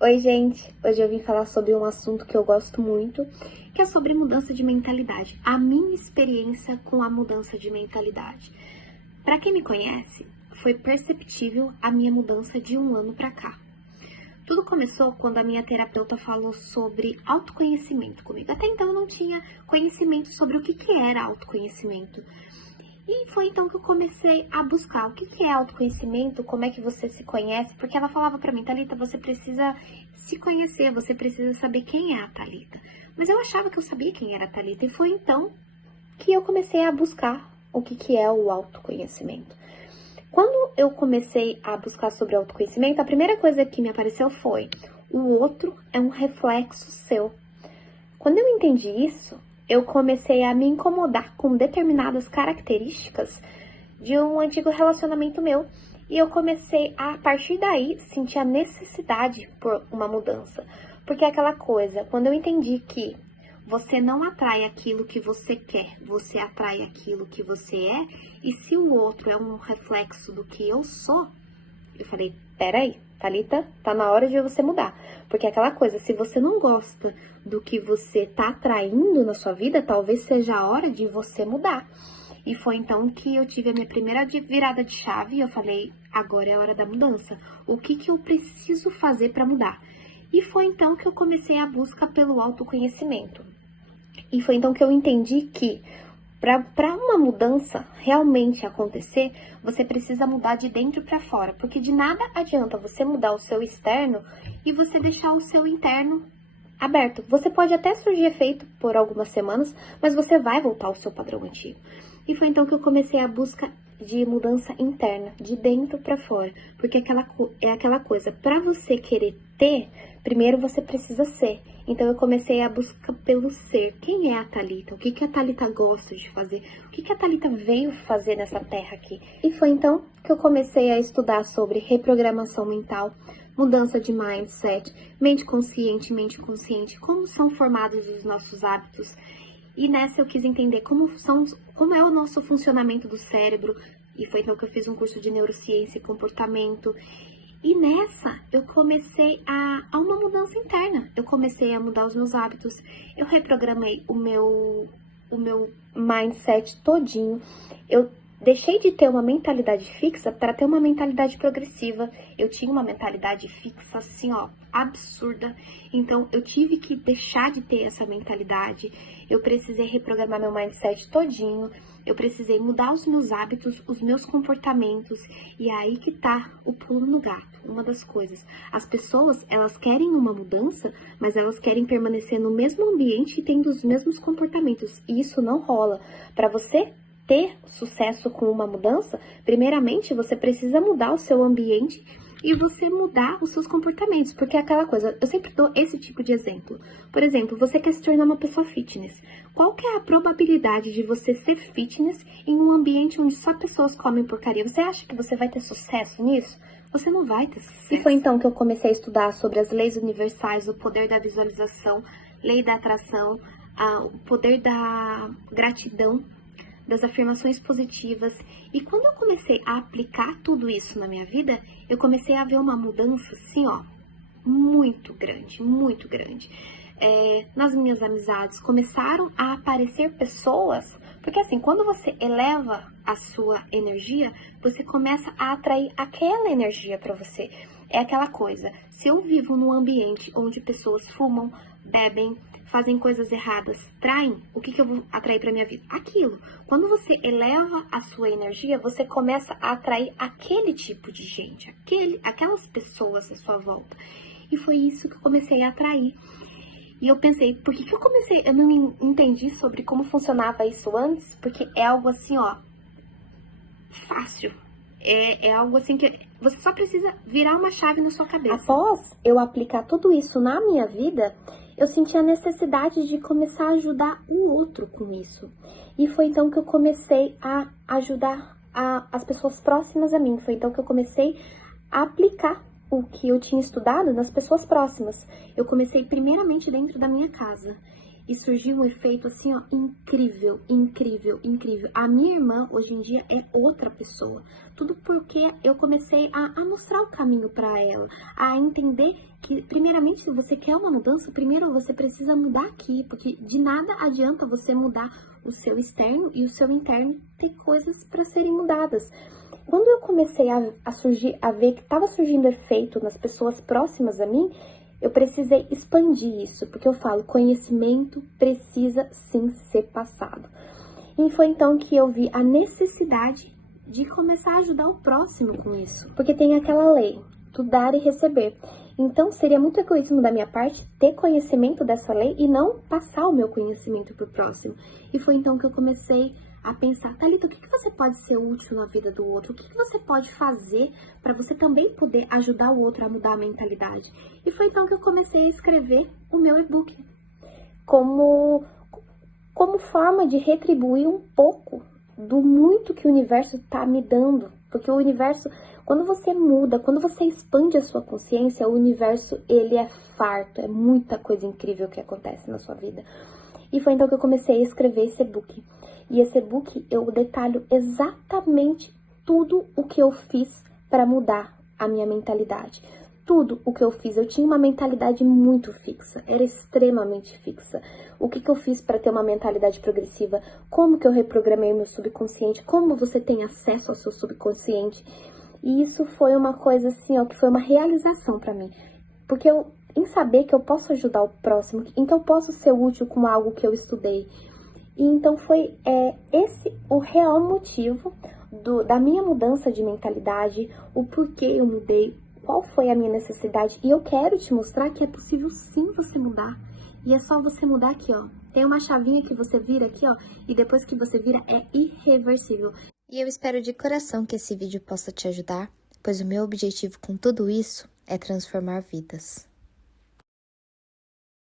Oi, gente! Hoje eu vim falar sobre um assunto que eu gosto muito, que é sobre mudança de mentalidade. A minha experiência com a mudança de mentalidade. Para quem me conhece, foi perceptível a minha mudança de um ano para cá. Tudo começou quando a minha terapeuta falou sobre autoconhecimento comigo. Até então eu não tinha conhecimento sobre o que era autoconhecimento. E foi então que eu comecei a buscar o que é autoconhecimento, como é que você se conhece, porque ela falava pra mim, Thalita, você precisa se conhecer, você precisa saber quem é a Thalita. Mas eu achava que eu sabia quem era a Thalita, e foi então que eu comecei a buscar o que é o autoconhecimento. Quando eu comecei a buscar sobre autoconhecimento, a primeira coisa que me apareceu foi, o outro é um reflexo seu. Quando eu entendi isso, eu comecei a me incomodar com determinadas características de um antigo relacionamento meu. E eu comecei a partir daí sentir a necessidade por uma mudança. Porque é aquela coisa, quando eu entendi que você não atrai aquilo que você quer, você atrai aquilo que você é, e se o outro é um reflexo do que eu sou, eu falei, peraí, Thalita, tá na hora de você mudar. Porque é aquela coisa, se você não gosta do que você tá atraindo na sua vida, talvez seja a hora de você mudar. E foi então que eu tive a minha primeira virada de chave e eu falei, agora é a hora da mudança. O que eu preciso fazer para mudar? E foi então que eu comecei a busca pelo autoconhecimento. E foi então que eu entendi que para uma mudança realmente acontecer, você precisa mudar de dentro para fora, porque de nada adianta você mudar o seu externo e você deixar o seu interno aberto. Você pode até surgir efeito por algumas semanas, mas você vai voltar ao seu padrão antigo. E foi então que eu comecei a busca de mudança interna, de dentro para fora, porque é aquela coisa, para você querer ter, primeiro você precisa ser. Então eu comecei a busca pelo ser. Quem é a Thalita? O que a Thalita gosta de fazer? O que a Thalita veio fazer nessa terra aqui? E foi então que eu comecei a estudar sobre reprogramação mental, mudança de mindset, mente consciente, como são formados os nossos hábitos. E nessa eu quis entender como é o nosso funcionamento do cérebro. E foi então que eu fiz um curso de neurociência e comportamento. E nessa, eu comecei a uma mudança interna. Eu comecei a mudar os meus hábitos. Eu reprogramei o meu mindset todinho. Eu deixei de ter uma mentalidade fixa para ter uma mentalidade progressiva. Eu tinha uma mentalidade fixa, assim, ó, absurda. Então, eu tive que deixar de ter essa mentalidade. Eu precisei reprogramar meu mindset todinho. Eu precisei mudar os meus hábitos, os meus comportamentos. E é aí que tá o pulo no gato. Uma das coisas. As pessoas, elas querem uma mudança, mas elas querem permanecer no mesmo ambiente e tendo os mesmos comportamentos. E isso não rola. Para você ter sucesso com uma mudança, primeiramente você precisa mudar o seu ambiente e você mudar os seus comportamentos, porque é aquela coisa, eu sempre dou esse tipo de exemplo. Por exemplo, você quer se tornar uma pessoa fitness. Qual que é a probabilidade de você ser fitness em um ambiente onde só pessoas comem porcaria? Você acha que você vai ter sucesso nisso? Você não vai ter sucesso. E foi então que eu comecei a estudar sobre as leis universais, o poder da visualização, lei da atração, o poder da gratidão, das afirmações positivas. E quando eu comecei a aplicar tudo isso na minha vida, eu comecei a ver uma mudança assim, ó, muito grande, muito grande. Nas minhas amizades começaram a aparecer pessoas, porque assim, quando você eleva a sua energia, você começa a atrair aquela energia para você. É aquela coisa, se eu vivo num ambiente onde pessoas fumam, bebem, fazem coisas erradas, traem, o que eu vou atrair para minha vida? Aquilo. Quando você eleva a sua energia, você começa a atrair aquele tipo de gente, aquelas pessoas à sua volta. E foi isso que eu comecei a atrair. E eu pensei, por que eu não entendi sobre como funcionava isso antes? Porque é algo assim, ó, fácil. É algo assim que você só precisa virar uma chave na sua cabeça. Após eu aplicar tudo isso na minha vida, eu senti a necessidade de começar a ajudar o outro com isso. E foi então que eu comecei a ajudar as pessoas próximas a mim. Foi então que eu comecei a aplicar o que eu tinha estudado nas pessoas próximas. Eu comecei primeiramente dentro da minha casa. e surgiu um efeito assim, ó, incrível, incrível, incrível. A minha irmã hoje em dia é outra pessoa. Tudo porque eu comecei a mostrar o caminho para ela, a entender que, primeiramente, se você quer uma mudança, primeiro você precisa mudar aqui, porque de nada adianta você mudar o seu externo e o seu interno, tem coisas para serem mudadas. Quando eu comecei a ver que estava surgindo efeito nas pessoas próximas a mim, eu precisei expandir isso, porque eu falo, conhecimento precisa sim ser passado. E foi então que eu vi a necessidade de começar a ajudar o próximo com isso. Porque tem aquela lei, do dar e receber. Então seria muito egoísmo da minha parte ter conhecimento dessa lei e não passar o meu conhecimento para o próximo. E foi então que eu comecei a pensar, Thalita, o que você pode ser útil na vida do outro? O que você pode fazer para você também poder ajudar o outro a mudar a mentalidade? E foi então que eu comecei a escrever o meu e-book como forma de retribuir um pouco do muito que o universo está me dando. Porque o universo, quando você muda, quando você expande a sua consciência, o universo, ele é farto, é muita coisa incrível que acontece na sua vida. E foi então que eu comecei a escrever esse e-book. E esse e-book eu detalho exatamente tudo o que eu fiz para mudar a minha mentalidade. Tudo o que eu fiz, eu tinha uma mentalidade muito fixa, era extremamente fixa. O que eu fiz para ter uma mentalidade progressiva? Como que eu reprogramei o meu subconsciente? Como você tem acesso ao seu subconsciente? E isso foi uma coisa assim, ó, que foi uma realização para mim. Porque em saber que eu posso ajudar o próximo, em que eu posso ser útil com algo que eu estudei. E então foi esse o real motivo da minha mudança de mentalidade, o porquê eu mudei, qual foi a minha necessidade. E eu quero te mostrar que é possível sim você mudar. E é só você mudar aqui, ó. Tem uma chavinha que você vira aqui, ó, e depois que você vira é irreversível. E eu espero de coração que esse vídeo possa te ajudar, pois o meu objetivo com tudo isso é transformar vidas.